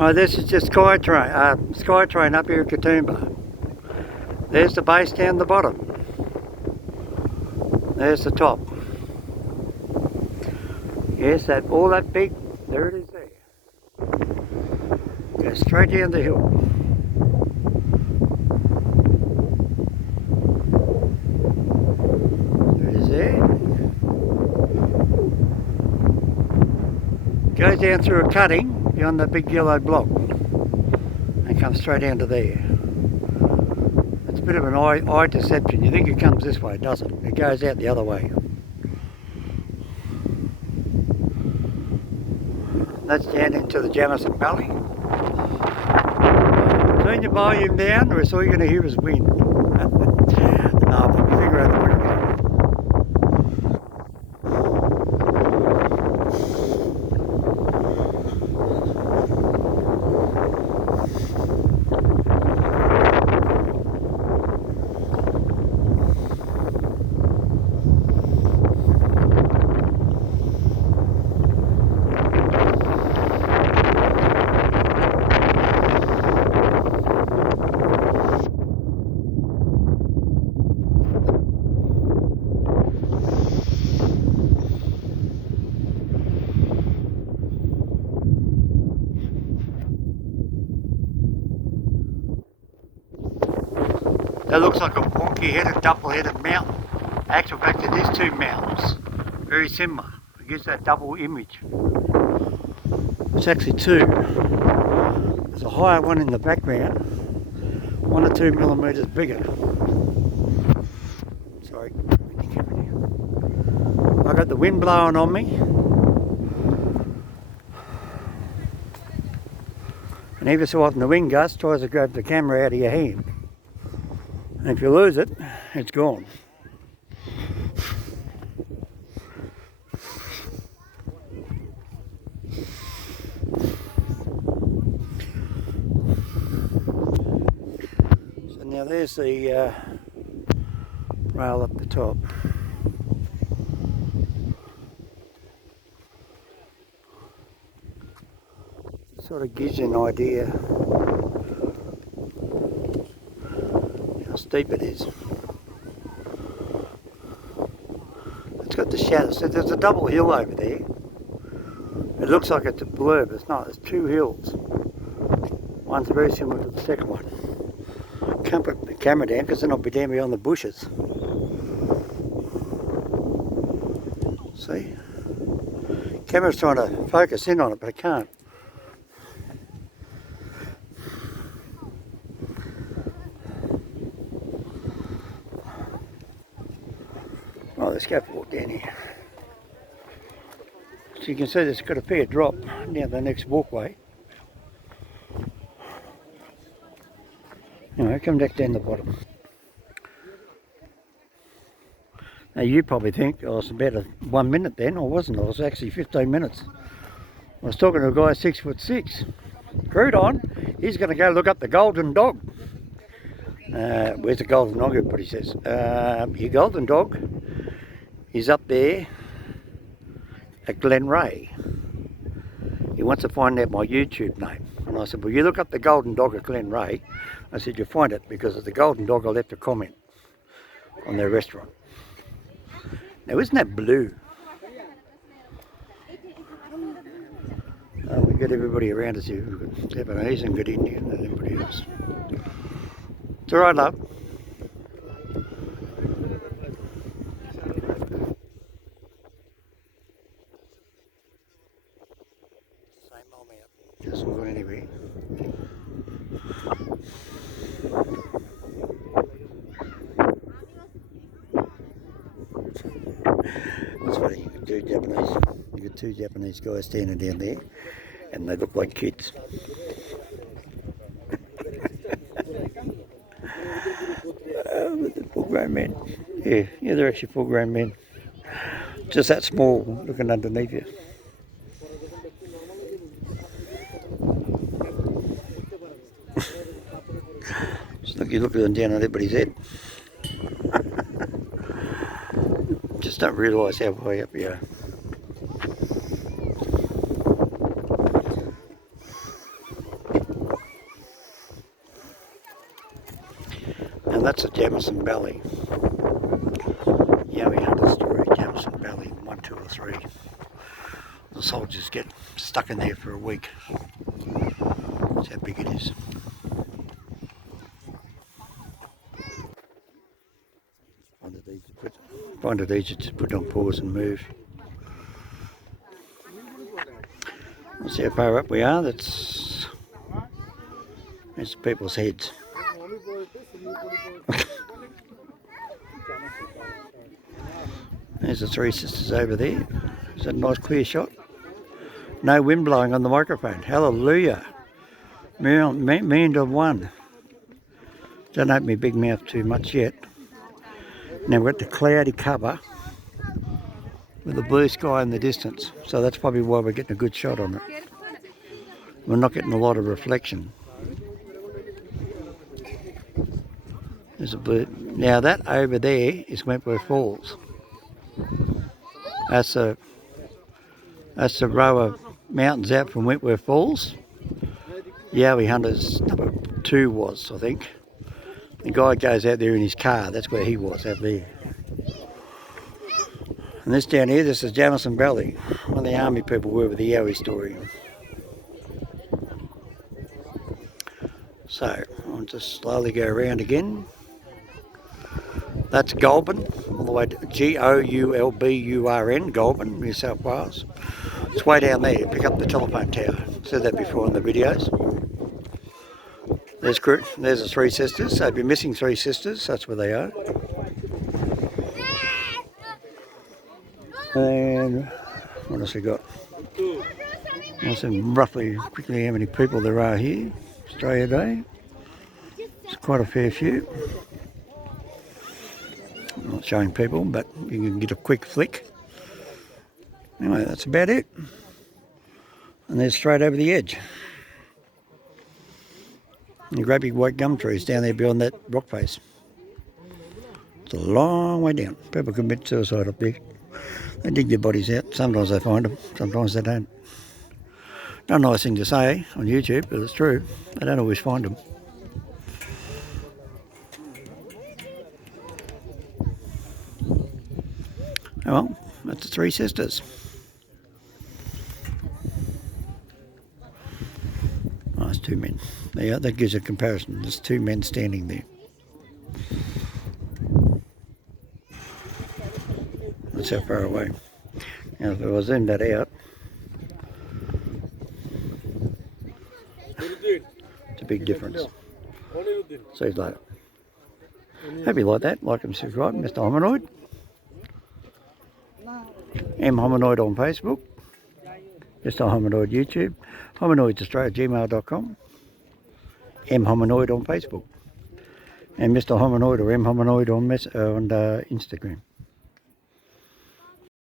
Oh, this is just Skytrain up here at Katoomba. There's the base down the bottom. There's the top. Yes, all that big, there it is there. Go straight down the hill. There it is there. Goes down through a cutting beyond that big yellow block and comes straight down to there. It's a bit of an eye deception. You think it comes this way, it doesn't. It goes out the other way. That's down into the Jamison Valley. Turn your volume down, or it's all you're going to hear is wind. No, but we figure out where to go. That looks like a wonky-headed, double-headed mountain. In actual fact, it is two mountains, very similar. It gives that double image. It's actually two. There's a higher one in the background, 1 or 2 millimeters bigger. Sorry, I got the wind blowing on me, and every so often the wind gust tries to grab the camera out of your hand. And if you lose it, it's gone. So now there's the rail up the top. Sort of gives you an idea how steep it is. It's got the shadow. So there's a double hill over there. It looks like it's a blur, but it's not. There's two hills. One's very similar to the second one. Can't put the camera down because then I'll be down beyond the bushes. See? Camera's trying to focus in on it, but I can't. Well, let's go for a walk down here. So you can see there's got a fair drop down the next walkway. Anyway, come back down the bottom. Now you probably think, oh, it's about 1 minute then, or wasn't it? It was actually 15 minutes. I was talking to a guy 6'6". Crouton, he's going to go look up the golden dog. Where's the golden dog? Everybody says. Your golden dog is up there at Glen Ray. He wants to find out my YouTube name. And I said, well, you look up the golden dog at Glen Ray. I said, you'll find it because of the golden dog I left a comment on their restaurant. Now, isn't that blue? We got everybody around us here. We've got Japanese and good Indian and everybody else. It's alright, love. Same old mountain. Hasn't gone anywhere. It's funny, you got two Japanese guys standing down there and they look like kids. They're full grown men. Yeah, they're actually full grown men. Just that small looking underneath you. You're looking down on everybody's head. Just don't realise how high up you are. That's a Jamison Valley. Yowie Hunter story, Jamison Valley, 1, 2 or 3. The soldiers get stuck in there for a week. That's how big it is. Find it easy to put on pause and move. Let's see how far up we are. That's people's heads. There's the Three Sisters over there. Is that a nice clear shot? No wind blowing on the microphone. Hallelujah. Million to one. Don't open my big mouth too much yet. Now we've got the cloudy cover with the blue sky in the distance. So that's probably why we're getting a good shot on it. We're not getting a lot of reflection. There's a blue. Now that over there is Wentworth Falls. That's a row of mountains out from Wentworth Falls. Yowie Hunter's number 2 was, I think. The guy goes out there in his car. That's where he was, out there. And this down here, this is Jamison Valley. One of the army people were with the Yowie story. So I'll just slowly go around again. That's Goulburn, all the way to Goulburn, Goulburn, New South Wales. It's way down there. Pick up the telephone tower. Said that before in the videos. There's the Three Sisters. So if you're missing Three Sisters, that's where they are. And what else we got? I'll see roughly quickly how many people there are here. Australia Day. It's quite a fair few. I'm not showing people, but you can get a quick flick. Anyway, that's about it. And they're straight over the edge. And great big white gum trees down there beyond that rock face. It's a long way down. People commit suicide up there. They dig their bodies out. Sometimes they find them, sometimes they don't. Not a nice thing to say on YouTube, but it's true. They don't always find them. Oh well, that's the Three Sisters. Oh, it's 2 men. Yeah, that gives a comparison. There's 2 men standing there. That's how far away. Now, if I zoom that out, it's a big difference. See you later. Hope you like that. Like and subscribe. Mr. Hominoid. M Hominoid on Facebook. Mr. Hominoid YouTube. hominoidsaustralia@gmail.com. M Hominoid on Facebook. And Mr. Hominoid or M Hominoid on Instagram.